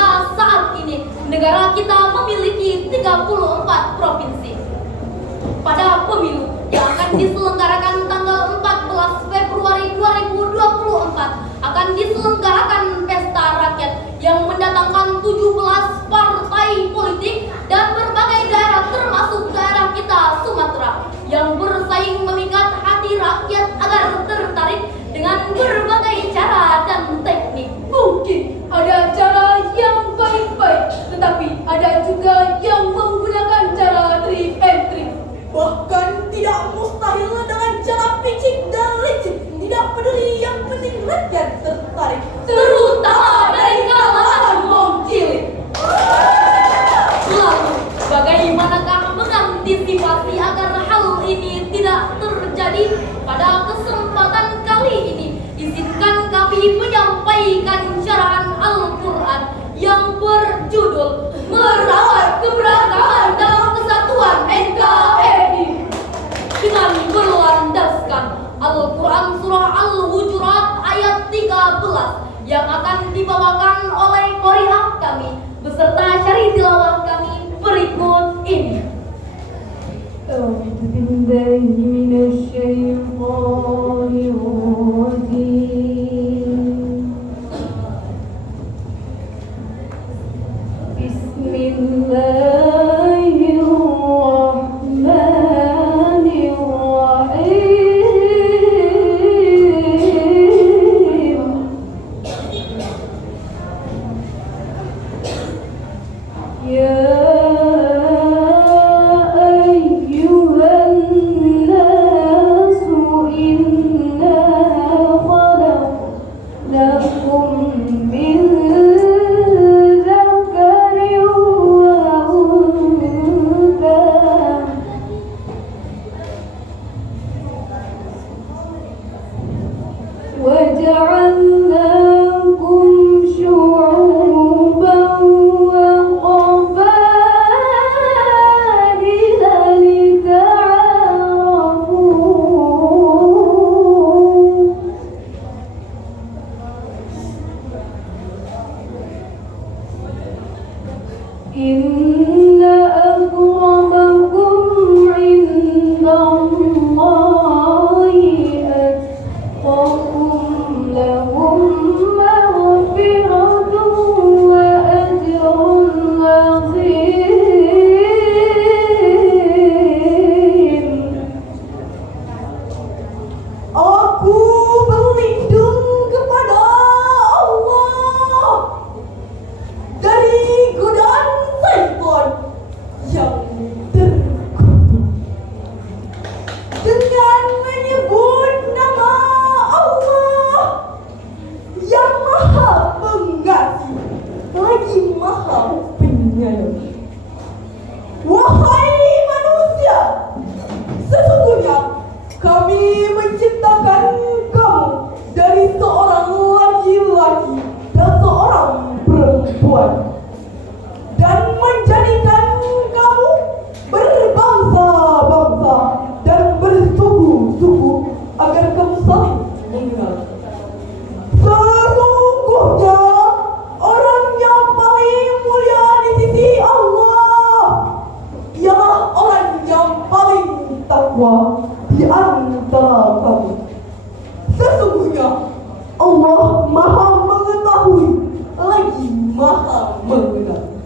hingga saat ini negara kita memiliki 34 provinsi. Pada pemilu yang akan diselenggarakan tanggal 14 Februari 2024 akan diselenggarakan pesta rakyat yang mendatangkan 17 partai politik dan berbagai daerah termasuk daerah kita Sumatera yang bersaing memikat hati rakyat agar tertarik dengan berbagai cara dan teknik. Mungkin ada cara yang baik-baik, tetapi ada juga yang menggunakan cara trik and trik. Bahkan tidak mustahil dengan cara picik dan licik. Tidak peduli, yang penting rakyat tertarik, terutama dari kalangan wong cilik. Lalu, bagaimanakah mengantisipasi agar hal ini tidak terjadi? Pada kesempatan kali ini, izinkan kami menyampaikan syarahan Al-Quran yang berjudul Merawat Keberagaman dalam Kesatuan NKRI dengan berlandaskan Al-Quran Surah Al-Hujurat ayat 13 yang akan dibawakan oleh qari'ah kami beserta syari tilawah kami berikut ini. أعوذ بالله من الشيطان الرجيم بسم الله الرحمن الرحيم يا وجعلناكم شعوبا وقبائل لتعارفوا إن أكرمكم عند الله أتقاكم لهم مغفرة وأجر عظيم. Aku berlindung kepada Allah dari godaan syaitan yang terkutuk. Dengan menyebut nama Allah yang Maha Pengasih lagi Maha Penyayang. Wahai manusia, sesungguhnya kami menciptakan kamu dari seorang laki-laki dan seorang perempuan, dan menjadikan kamu berbangsa-bangsa dan bersuku-suku agar kamu saling mengenal. Sesungguhnya orang yang paling mulia di sisi Allah ialah orang yang paling takwa di antara kamu. Sesungguhnya Allah Maha Mengetahui lagi Maha Mengenal.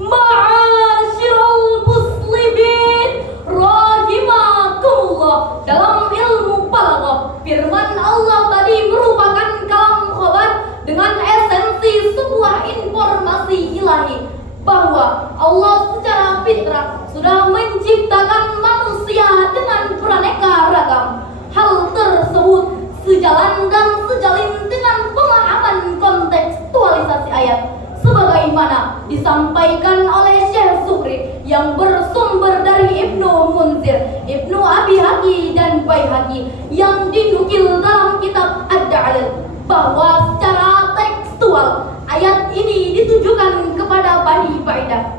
Ma'asyiral muslimin rahimakumullah, dalam ilmu balaghah firman Allah tadi merupakan kalam khabar dengan esensi sebuah informasi ilahi bahwa Allah secara fitrah sudah menciptakan manusia dengan beraneka ragam. Hal tersebut sejalan dan sejalin dengan pemahaman kontekstualisasi ayat sebagaimana disampaikan oleh Syekh Sukri yang bersumber dari Ibnu Munzir, Ibnu Abi Haki dan Baihaqi yang dinukil dalam kitab Ad-Da'lil bahwa secara tekstual ayat ini ditujukan kepada Bani Baidah.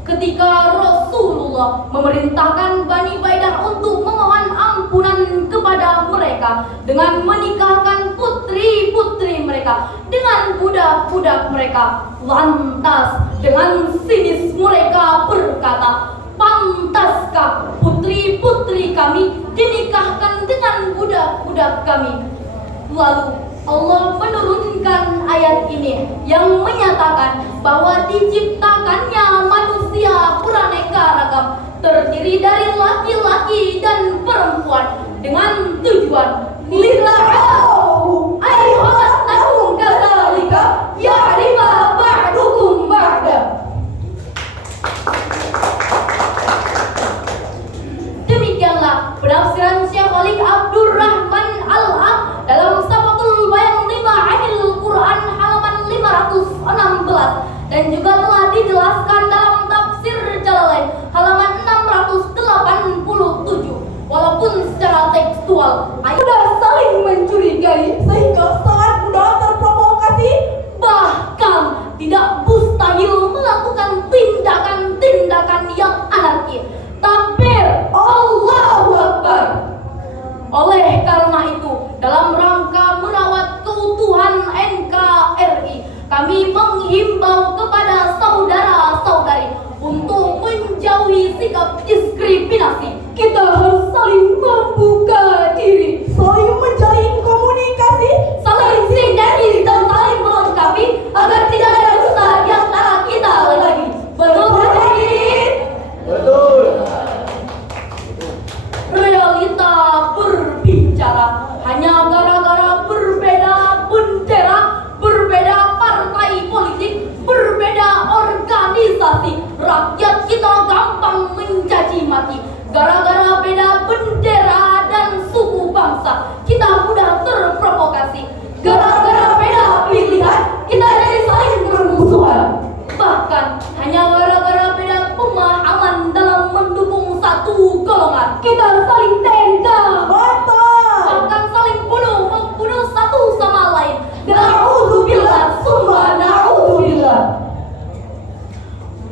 Ketika Rasulullah memerintahkan Bani Baidah untuk memohon ampunan kepada mereka dengan menikahkan putri-putri mereka mereka dengan budak-budak mereka. Lantas dengan sinis mereka berkata, pantaskah putri-putri kami dinikahkan dengan budak-budak kami? Lalu Allah menurunkan ayat ini yang menyatakan bahwa diciptakannya manusia beraneka ragam, terdiri dari laki-laki dan perempuan dengan tujuan lira'au ayyuhat nakum kadzalika ya'rifa ba'dukum ba'da. Demikianlah penafsiran Syekh Khalid Abdurrahman Al-Haq dalam Safatul Bayan 5 Anil Quran halaman 516, dan juga telah dijelaskan dalam tafsir Jalalain halaman 687. Walaupun secara tekstual sudah saling mencurigai sehingga sangat mudah terprovokasi, bahkan tidak mustahil melakukan tindakan-tindakan yang anarki. Takbir, Allahu Akbar. Oleh karena itu, dalam rangka merawat keutuhan NKRI, kami menghimbau kepada saudara-saudari untuk menjauhi sikap diskriminasi. Kita harus saling membuka diri, saling menjalin komunikasi, saling sinergi dan saling melengkapi agar tidak ada dusta di antara kita lagi. Betul Hadid? Betul. Realita berbicara, hanya gara-gara berbeda bendera, berbeda partai politik, berbeda organisasi, rakyat kita gampang mencaci maki. Gara-gara beda bendera dan suku bangsa, kita mudah terprovokasi. Gara-gara beda pilihan, kita jadi saling bermusuhan. Bahkan hanya gara-gara beda pemahaman dalam mendukung satu golongan, kita saling tenda, bahkan saling membunuh satu sama lain. Na'udzubillah, summa na'udzubillah.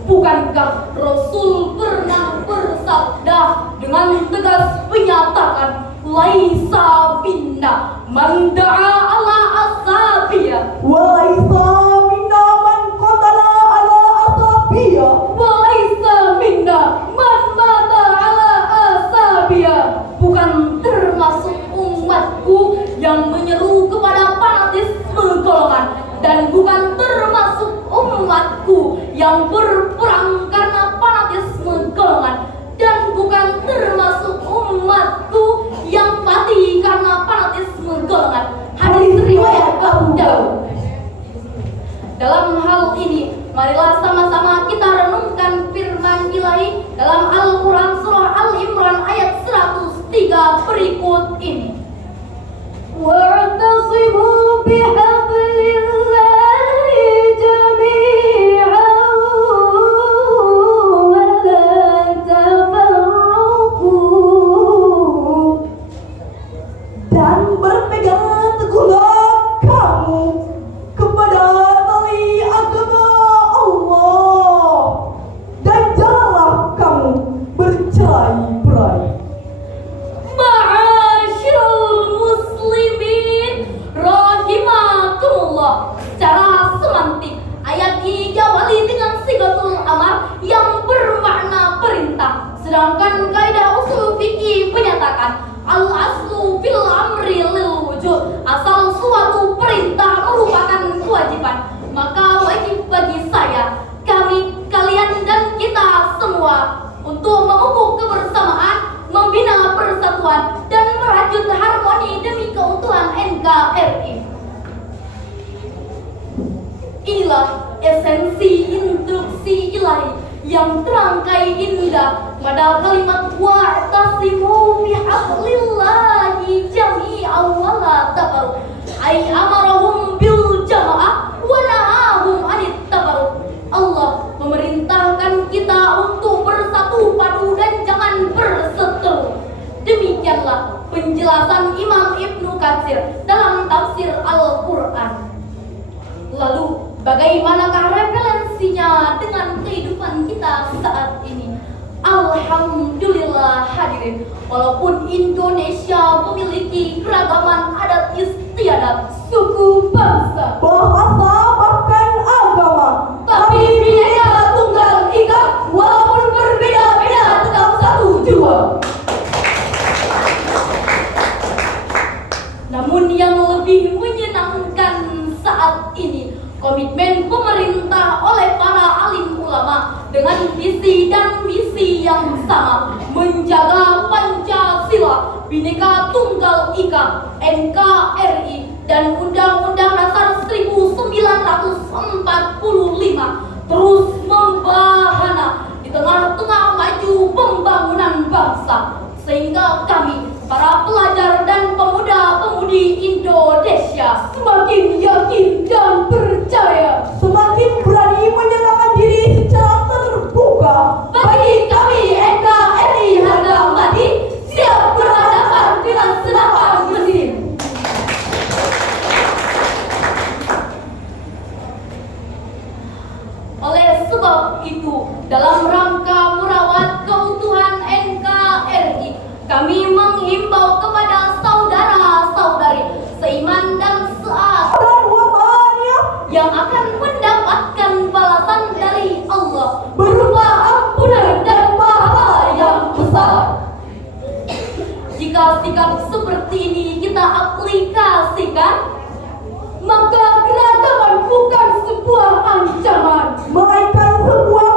Bukankah Rasul pernah bersabda dengan tegas menyatakan, laisa minna man da'a ala asabiyah, Wa laisa minna man qatala ala asabiyah. wa laisa minna man mata ala asabiyah. Bukan termasuk umatku yang menyeru kepada fanatisme golongan, dan bukan termasuk umatku yang berperang karena fanatisme golongan, dan bukan termasuk umatku yang mati karena fanatisme golongan. Hadis riwayat Abu Daud. Dalam hal ini, marilah sama-sama kita renungkan firman Ilahi dalam Al-Quran surah Al-Imran ayat 103 berikut ini. Wa'tasimu bihablillahi jami'an wa la tafarraqu. Dan berpegang teguhlah kamu kepada tali agama Allah, dan janganlah kamu bercerai-berai. Ma'asyiral muslimin rahimakumullah. Secara semantik, ayat ini diawali dengan sigatul amar yang bermakna perintah, sedangkan kaidah usul fikih menyatakan al aslu fil amri lil wujud. Asal suatu perintah merupakan kewajiban, maka wajib bagi saya, kami, kalian dan kita semua untuk memupuk kebersamaan, membina persatuan, dan merajut harmoni demi keutuhan NKRI. Inilah esensi instruksi ilahi yang terangkai indah pada kalimat wa'tasimu bihablillahi jami'an wa la tafarraqu. Ai amarahum bil jama'ah wa nahahum anit tafarruq. Allah memerintahkan kita untuk bersatu padu dan jangan berseteru. Demikianlah penjelasan Imam Ibnu Katsir dalam tafsir Al-Quran. Lalu, bagaimanakah referensinya dengan kehidupan kita saat ini? Alhamdulillah hadirin, walaupun Indonesia memiliki keragaman adat istiadat istiadat, suku, bangsa, bahasa, bahkan agama. tapi Bhinneka Tunggal Ika, walaupun berbeda-beda tetap satu jua. Namun yang lebih menyenangkan saat ini, komitmen pemerintah oleh para alim ulama dengan visi dan misi yang sama, menjaga Pancasila, Bhinneka Tunggal Ika, NKRI, dan Undang-Undang Dasar 1945 terus membahana di tengah-tengah maju pembangunan bangsa, sehingga kami, para pelajar dan pemuda-pemudi Indonesia, semakin yakin dan percaya, Semakin berani menyatakan diri secara terbuka. bagi kami NKRI harga mati, siap berhadapan dengan senapan mesin. Oleh sebab itu, dalam rangka merawat keutuhan NKRI, kami menghimbau kepada saudara-saudari seiman dan seagama Dan watannya yang akan mendapatkan balasan dari Allah berupa ampunan dan pahala yang besar. Jika sikap seperti ini kita aplikasikan, maka keragaman bukan sebuah ancaman, melainkan sebuah